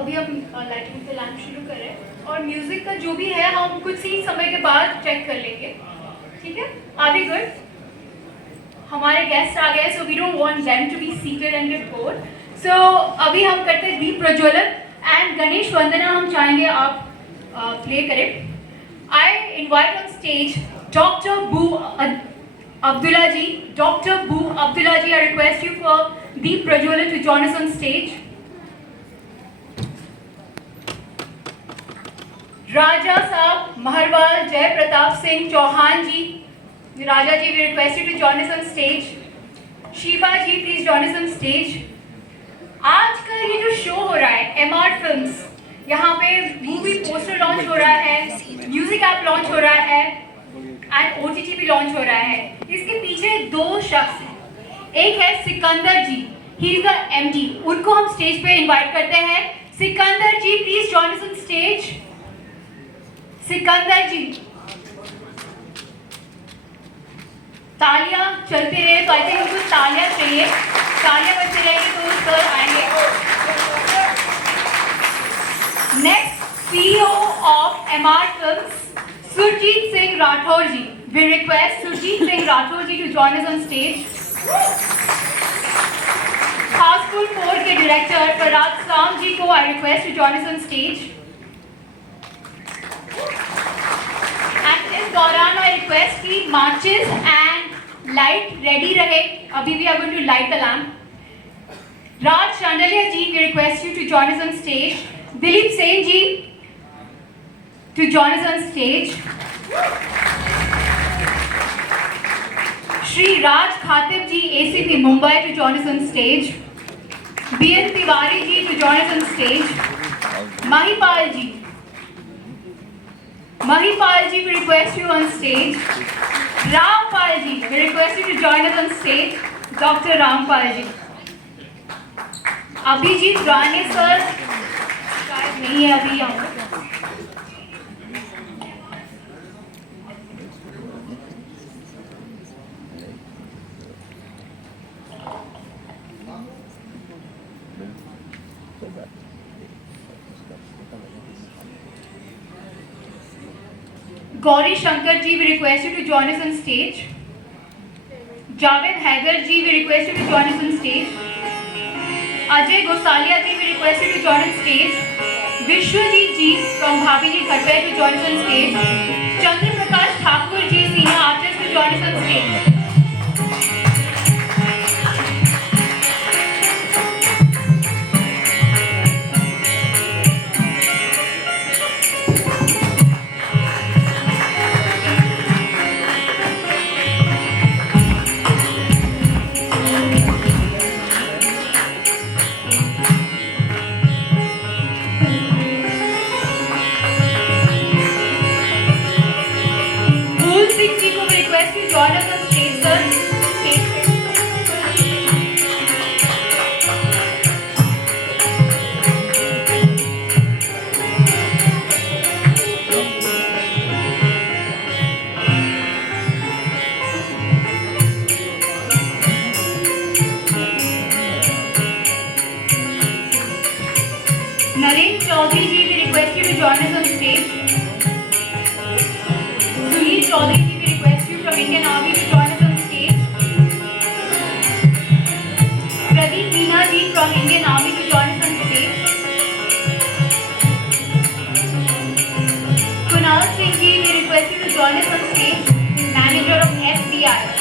अभी हम लाइटिंग पे लैंप शुरू कर रहे हैं और म्यूजिक का जो भी है हम कुछ ही समय के बाद चेक कर लेंगे, ठीक है? Are we good? हमारे गेस्ट आ गए, so we don't want them to be seated and get bored. So अभी हम करते हैं दीप प्रज्वलन एंड गणेश वंदना हम चाहेंगे आप प्ले करें। I invite on stage doctor बू Abdullah ji, Dr. Boo Abdullah ji, I request you for Deep Prajwalan to join us on stage. Raja Saab Maharwal Jai Pratap Singh Chauhan ji, Raja ji, we request you to join us on stage. Shiva ji, please join us on stage. आज का ये जो show हो रहा है MR Films, यहाँ पे movie poster launch हो रहा है, म्यूजिक ऐप लॉन्च हो रहा है एंड OTT भी लॉन्च हो रहा है। इसके पीछे दो शख्स हैं, एक है Sikandar ji, he is the MD, उनको हम स्टेज पे इनवाइट करते हैं। Sikandar ji please join us on stage. Sikandar ji, तालियां चलते रहे, तो आई थिंक उनको तालियां चाहिए, तालियां बजते रहेंगे तो सर आएंगे। Next CEO of MR Films Surjit Singh Rathore ji. We request Surjit Singh Rathore ji to join us on stage. Houseful 4 के director Parag Sam ji को I request to join us on stage. And इस दौरान I request कि matches and light ready रहे. अभी we are going to light the lamp. Raj Chandaliya ji, we request you to join us on stage. Dilip Sen ji to join us on stage. Shri Raj Khatib ji, ACP Mumbai, to join us on stage. BN Tiwari ji to join us on stage. Mahipal ji, we request you on stage. Rampal ji, we request you to join us on stage. Dr. Rampal ji. Abhijit Rane sir शायद नहीं है अभी यहाँ। Gauri Shankar ji, we request you to join us on stage. Javed Haider ji, we request you to join us on stage. Ajay Gosalia ji, we request you to join us on stage. Vishwajit ji from Bhabhi ji Khatwai to join us on stage. Chandra Prakash Thakur ji, senior artist, to join us on stage. Join us on stage, sir. Naren Chaudhary ji, we request you to join us on stage. Sunil Chaudhary ji, we request you from Indian Army to join us on stage. Pradeep Meena ji from Indian Army to join us on stage. Kunal Singh ji, we request you to join us on stage, manager of FBI.